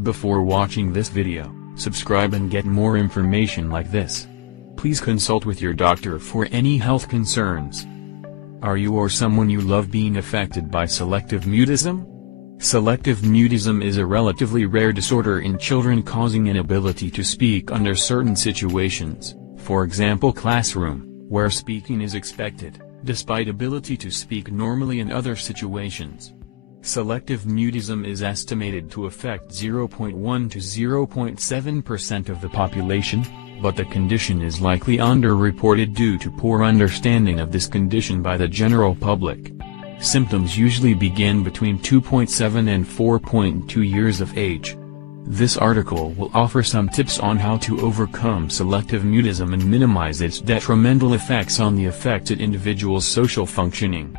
Before watching this video, subscribe and get more information like this. Please consult with your doctor for any health concerns. Are you or someone you love being affected by selective mutism? Selective mutism is a relatively rare disorder in children causing inability to speak under certain situations, for example classroom, where speaking is expected, despite ability to speak normally in other situations. Selective mutism is estimated to affect 0.1 to 0.7% of the population, but the condition is likely underreported due to poor understanding of this condition by the general public. Symptoms usually begin between 2.7 and 4.2 years of age. This article will offer some tips on how to overcome selective mutism and minimize its detrimental effects on the affected individual's social functioning.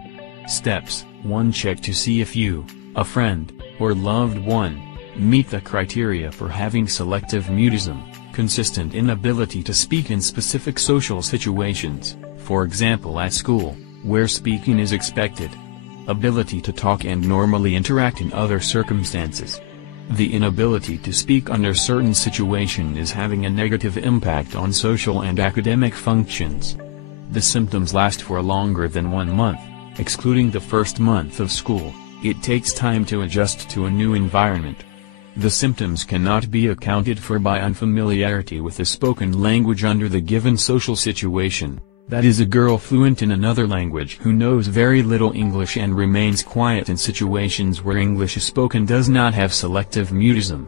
Steps: 1. Check to see if you, a friend, or loved one, meet the criteria for having selective mutism, consistent inability to speak in specific social situations, for example at school, where speaking is expected. Ability to talk and normally interact in other circumstances. The inability to speak under certain situations is having a negative impact on social and academic functions. The symptoms last for longer than 1 month. Excluding the first month of school, it takes time to adjust to a new environment. The symptoms cannot be accounted for by unfamiliarity with the spoken language under the given social situation, that is a girl fluent in another language who knows very little English and remains quiet in situations where English is spoken does not have selective mutism.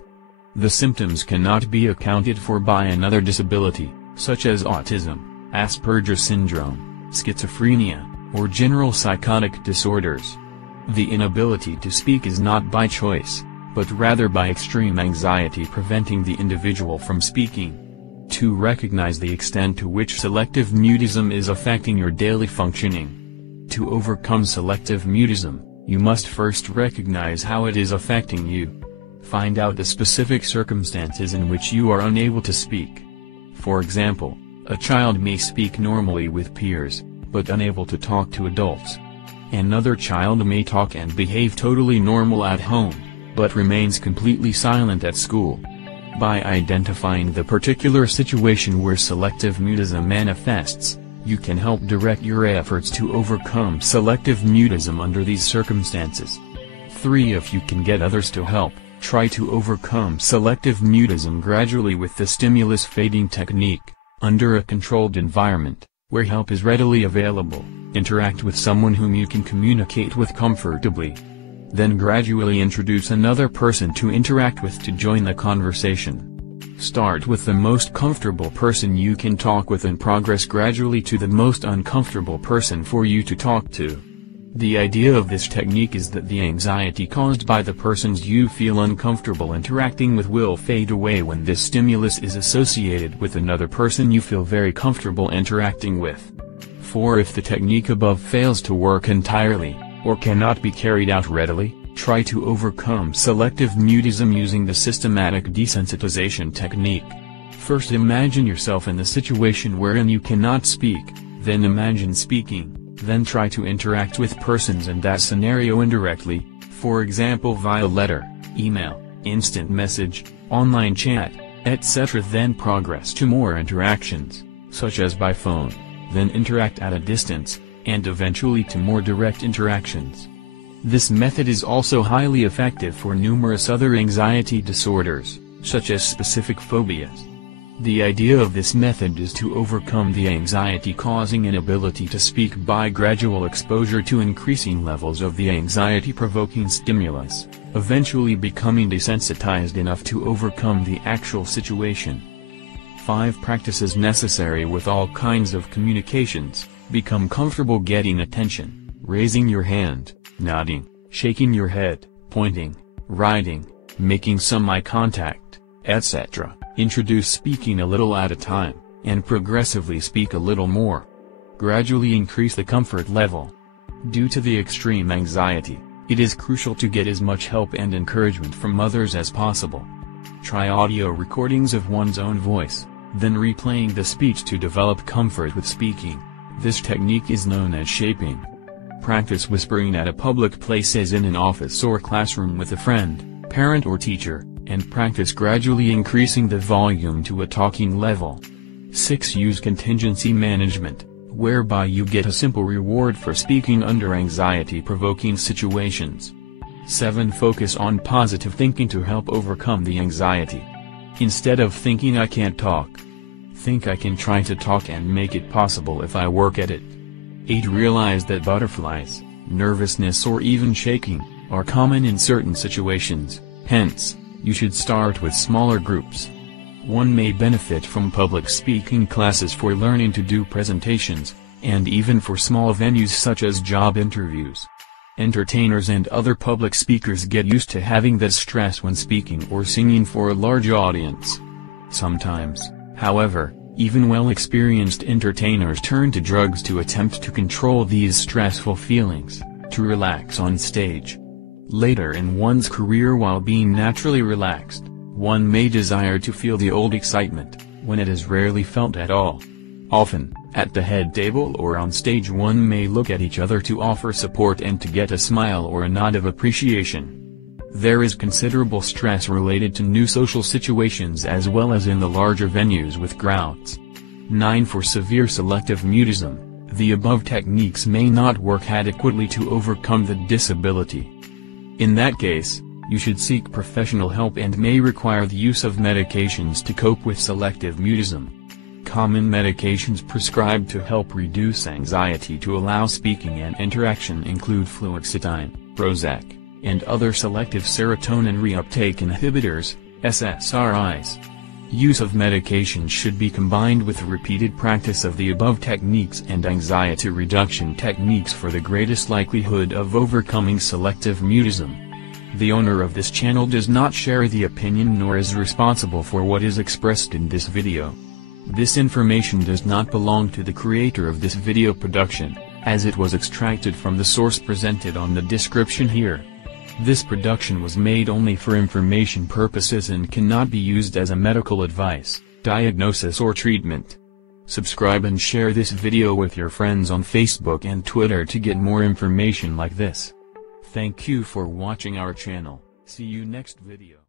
The symptoms cannot be accounted for by another disability, such as autism, Asperger's syndrome, schizophrenia, or general psychotic disorders. The inability to speak is not by choice, but rather by extreme anxiety preventing the individual from speaking. To recognize the extent to which selective mutism is affecting your daily functioning. To overcome selective mutism, you must first recognize how it is affecting you. Find out the specific circumstances in which you are unable to speak. For example, a child may speak normally with peers, but unable to talk to adults. Another child may talk and behave totally normal at home, but remains completely silent at school. By identifying the particular situation where selective mutism manifests, you can help direct your efforts to overcome selective mutism under these circumstances. 3. If you can get others to help, try to overcome selective mutism gradually with the stimulus fading technique, under a controlled environment, where help is readily available. Interact with someone whom you can communicate with comfortably. Then gradually introduce another person to interact with to join the conversation. Start with the most comfortable person you can talk with and progress gradually to the most uncomfortable person for you to talk to. The idea of this technique is that the anxiety caused by the persons you feel uncomfortable interacting with will fade away when this stimulus is associated with another person you feel very comfortable interacting with. 4. If the technique above fails to work entirely, or cannot be carried out readily, try to overcome selective mutism using the systematic desensitization technique. First imagine yourself in the situation wherein you cannot speak, then imagine speaking. Then try to interact with persons in that scenario indirectly, for example via letter, email, instant message, online chat, etc. Then progress to more interactions, such as by phone, then interact at a distance, and eventually to more direct interactions. This method is also highly effective for numerous other anxiety disorders, such as specific phobias. The idea of this method is to overcome the anxiety-causing inability to speak by gradual exposure to increasing levels of the anxiety-provoking stimulus, eventually becoming desensitized enough to overcome the actual situation. 5. Practices necessary with all kinds of communications. Become comfortable getting attention, raising your hand, nodding, shaking your head, pointing, writing, making some eye contact, etc. Introduce speaking a little at a time, and progressively speak a little more. Gradually increase the comfort level. Due to the extreme anxiety, it is crucial to get as much help and encouragement from others as possible. Try audio recordings of one's own voice, then replaying the speech to develop comfort with speaking. This technique is known as shaping. Practice whispering at a public place as in an office or classroom with a friend, parent or teacher, and practice gradually increasing the volume to a talking level. 6. Use contingency management, whereby you get a simple reward for speaking under anxiety-provoking situations. 7. Focus on positive thinking to help overcome the anxiety. Instead of thinking I can't talk, think I can try to talk and make it possible if I work at it. 8. Realize that butterflies, nervousness or even shaking, are common in certain situations, hence, you should start with smaller groups. One may benefit from public speaking classes for learning to do presentations, and even for small venues such as job interviews. Entertainers and other public speakers get used to having that stress when speaking or singing for a large audience. Sometimes, however, even well-experienced entertainers turn to drugs to attempt to control these stressful feelings, to relax on stage. Later in one's career, while being naturally relaxed, one may desire to feel the old excitement, when it is rarely felt at all. Often, at the head table or on stage, one may look at each other to offer support and to get a smile or a nod of appreciation. There is considerable stress related to new social situations as well as in the larger venues with crowds. 9. For severe selective mutism, the above techniques may not work adequately to overcome the disability. In that case, you should seek professional help and may require the use of medications to cope with selective mutism. Common medications prescribed to help reduce anxiety to allow speaking and interaction include fluoxetine, Prozac, and other selective serotonin reuptake inhibitors, SSRIs. Use of medications should be combined with repeated practice of the above techniques and anxiety reduction techniques for the greatest likelihood of overcoming selective mutism. The owner of this channel does not share the opinion nor is responsible for what is expressed in this video. This information does not belong to the creator of this video production, as it was extracted from the source presented on the description here. This production was made only for information purposes and cannot be used as a medical advice, diagnosis or treatment. Subscribe and share this video with your friends on Facebook and Twitter to get more information like this. Thank you for watching our channel. See you next video.